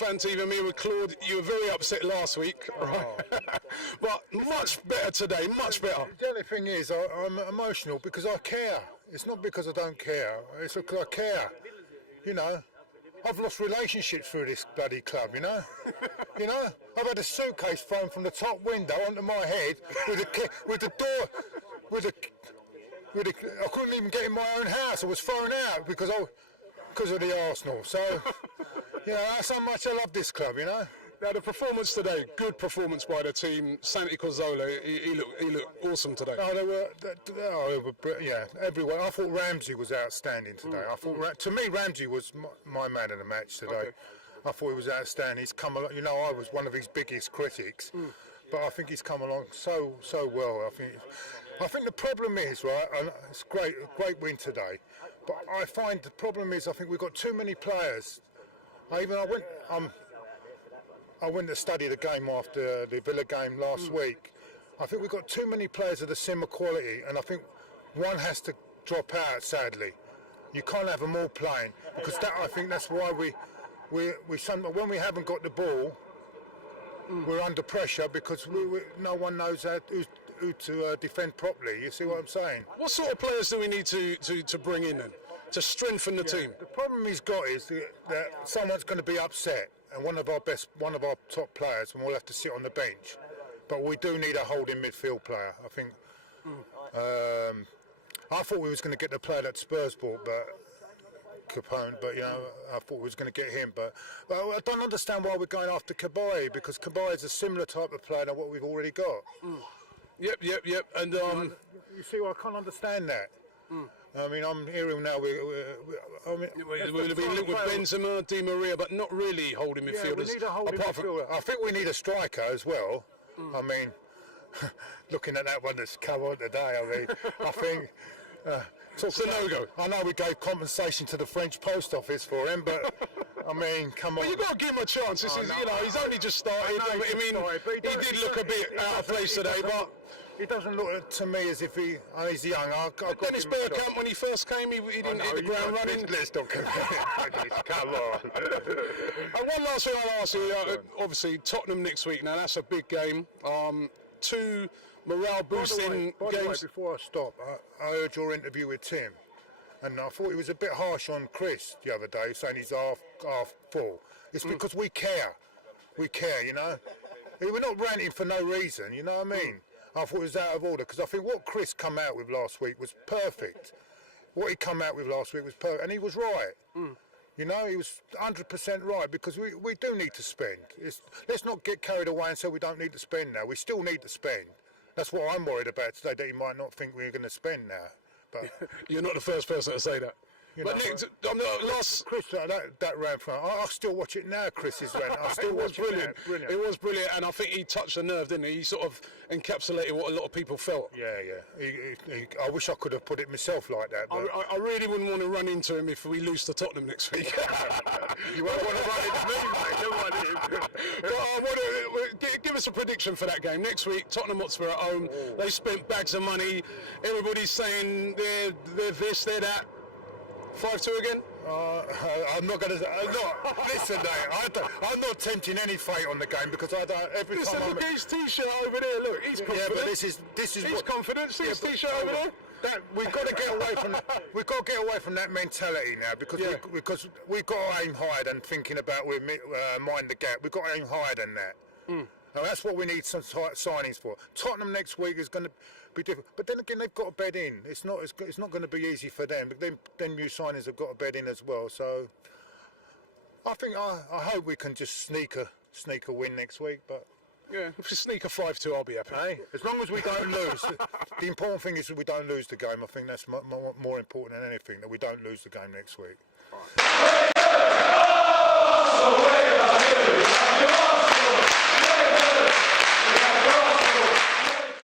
Fan TV. I'm here with Claude. You were very upset last week, right? But much better today, much better. The only thing is, I'm emotional because I care. It's not because I don't care. It's because I care. You know, I've lost relationships through this bloody club. You know, I've had a suitcase thrown from the top window onto my head with the door. I couldn't even get in my own house. I was thrown out because of the Arsenal. So, that's how much I love this club. You know. Now the performance today, good performance by the team. Santi Cazorla, he looked awesome today. Everyone. I thought Ramsey was outstanding today. I thought, to me, Ramsey was my man of the match today. Okay. I thought he was outstanding. He's come along. I was one of his biggest critics, but I think he's come along so well. I think the problem is, right, and it's a great win today, but I find the problem is I think we've got too many players. I went to study the game after the Villa game last week. I think we've got too many players of the similar quality, and I think one has to drop out, sadly. You can't have them all playing, because I think that's why when we haven't got the ball, we're under pressure because no one knows who to defend properly. You see what I'm saying? What sort of players do we need to bring in then to strengthen the team? The problem he's got is that someone's going to be upset, and one of our top players, and we'll have to sit on the bench. But we do need a holding midfield player. I think. I thought we was going to get the player that Spurs bought, but Capone. But I thought we was going to get him. But I don't understand why we're going after Cabaye, because Cabaye is a similar type of player than what we've already got. Yep. And you see, I can't understand that. I mean, I'm hearing now. We'll be linked with Benzema, Di Maria, but not really holding midfielders. We need a holding midfielder. I think we need a striker as well. I mean, looking at that one that's come on today, I think. It's a no-go. I know we gave compensation to the French post office for him, but I mean, come on. Well, you've got to give him a chance. He's only just started. He did look a bit out of place today, but he doesn't look to me as if he's young. Dennis Bergkamp, when he first came, he didn't hit the ground running. Let's not come on. And one last thing I'll ask you. Obviously, Tottenham next week. Now, that's a big game. Two morale-boosting By the way, games. before I stop, I heard your interview with Tim, and I thought he was a bit harsh on Chris the other day, saying he's half full. It's because we care. We care, We're not ranting for no reason, you know what I mean? I thought it was out of order, because I think what Chris come out with last week was perfect. What he come out with last week was perfect, and he was right. He was 100% right, because we do need to spend. Let's not get carried away and say we don't need to spend now. We still need to spend. That's what I'm worried about today, that he might not think we're going to spend now. But you're not the first person to say that. Chris, that rant from I still watch it now. Chris's rant. It was brilliant. It was brilliant, and I think he touched the nerve, didn't he? He sort of encapsulated what a lot of people felt. Yeah. I wish I could have put it myself like that. But I really wouldn't want to run into him if we lose to Tottenham next week. You won't want to run into me, mate. You want him. But I want to give us a prediction for that game next week. Tottenham Hotspur at home. They spent bags of money. Everybody's saying they're this, they're that. 5-2 again? I'm not going to. Listen, mate. I'm not tempting any fate on the game, because I don't. Every time look at his T-shirt over there. Look, he's confident. Yeah, but this is. He's confident. See his T-shirt over there. We've got to get away from. We've got to get away from that mentality now, because we've got to aim higher than thinking about mind the gap. We've got to aim higher than that. Now, that's what we need some signings for. Tottenham next week is going to be different, but then again, they've got a bed in. It's not going to be easy for them. But then new signings have got a bed in as well. So I think I hope we can just sneak a win next week. But yeah, if we sneak a 5-2, I'll be happy. Hey, as long as we don't lose. The important thing is that we don't lose the game. I think that's more important than anything, that we don't lose the game next week.